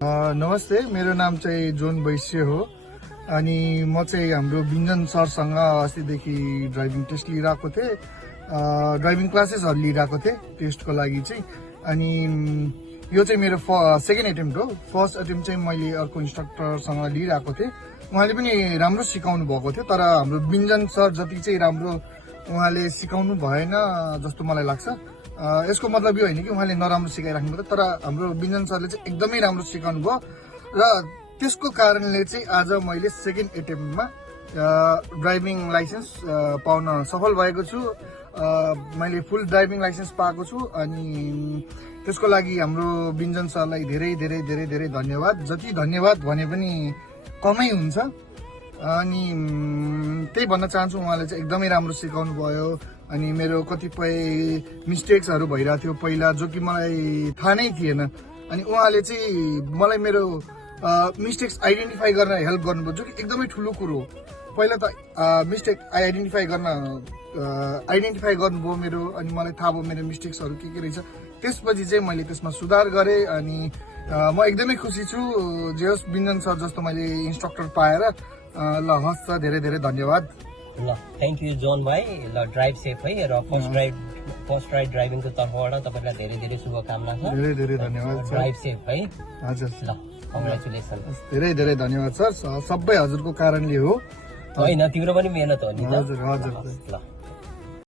नमस्ते, मेरो नाम चाहिँ जोन वैश्य हो अनि म चाहिँ हाम्रो बिन्जन सरसँग अस्तिदेखि ड्राइभिङ टेस्ट लिइरहेको थिएँ। ड्राइभिङ क्लासेसहरू लिइरहेको थिएँ टेस्टको लागि चाहिँ। अनि यो चाहिँ मेरो सेकेन्ड एटेम्प्ट हो। फर्स्ट एटेम्प्ट चाहिँ मैले अर्को इन्स्ट्रक्टरसँग लिइरहेको थिएँ। उहाँले पनि राम्रो सिकाउनु भएको थियो, तर हाम्रो बिन्जन सर जति चाहिँ राम्रो उहाँले सिकाउनु भएन जस्तो मलाई लाग्छ। यसको मतलब यो होइन कि उहाँले नराम्रो सिकाइराख्नु पर्यो, तर हाम्रो बिन्जन सरले चाहिँ एकदमै राम्रो सिकाउनु भयो र त्यसको कारणले चाहिँ आज मैले सेकेन्ड एटेम्प्टमा ड्राइभिङ लाइसेन्स पाउन सफल भएको छु। मैले फुल ड्राइभिङ लाइसेन्स पाएको छु अनि त्यसको लागि हाम्रो बिन्जन सरलाई धेरै धेरै धेरै धेरै धन्यवाद। जति धन्यवाद भने पनि कमै हुन्छ। अनि त्यही भन्न चाहन्छु, उहाँले चाहिँ एकदमै राम्रो सिकाउनु भयो। अनि मेरो कतिपय मिस्टेक्सहरू भइरहेको थियो पहिला, जो कि मलाई थाहा नै थिएन। अनि उहाँले चाहिँ मलाई मेरो मिस्टेक्स आइडेन्टिफाई गर्न हेल्प गर्नुभयो, जो कि एकदमै ठुलो कुरो हो। पहिला त मिस्टेक आइडेन्टिफाई गर्नुभयो मेरो, अनि मलाई थाहा भयो मेरो मिस्टेक्सहरू के रहेछ। त्यसपछि चाहिँ मैले त्यसमा सुधार गरेँ अनि म एकदमै खुसी छु। जे होस्, बिन्जन सर जस्तो मैले इन्स्ट्रक्टर पाएर ल हस् त, धेरै धेरै धन्यवाद। ल थ्याङ्क यू जोन भाइ। ल ड्राइभ सेफ है र फर्स्ट राइड ड्राइभिङको तर्फबाट तपाईँलाई धेरै धेरै शुभकामना छ। धेरै धेरै धन्यवाद सर। ड्राइभ सेफ है। हजुर, ल कङ्ग्रेचुलेसन। धेरै धेरै धन्यवाद सर। सबै हजुरको कारणले हो। होइन, तिम्रो पनि मेहनत हो नि त। हजुर हजुर। ल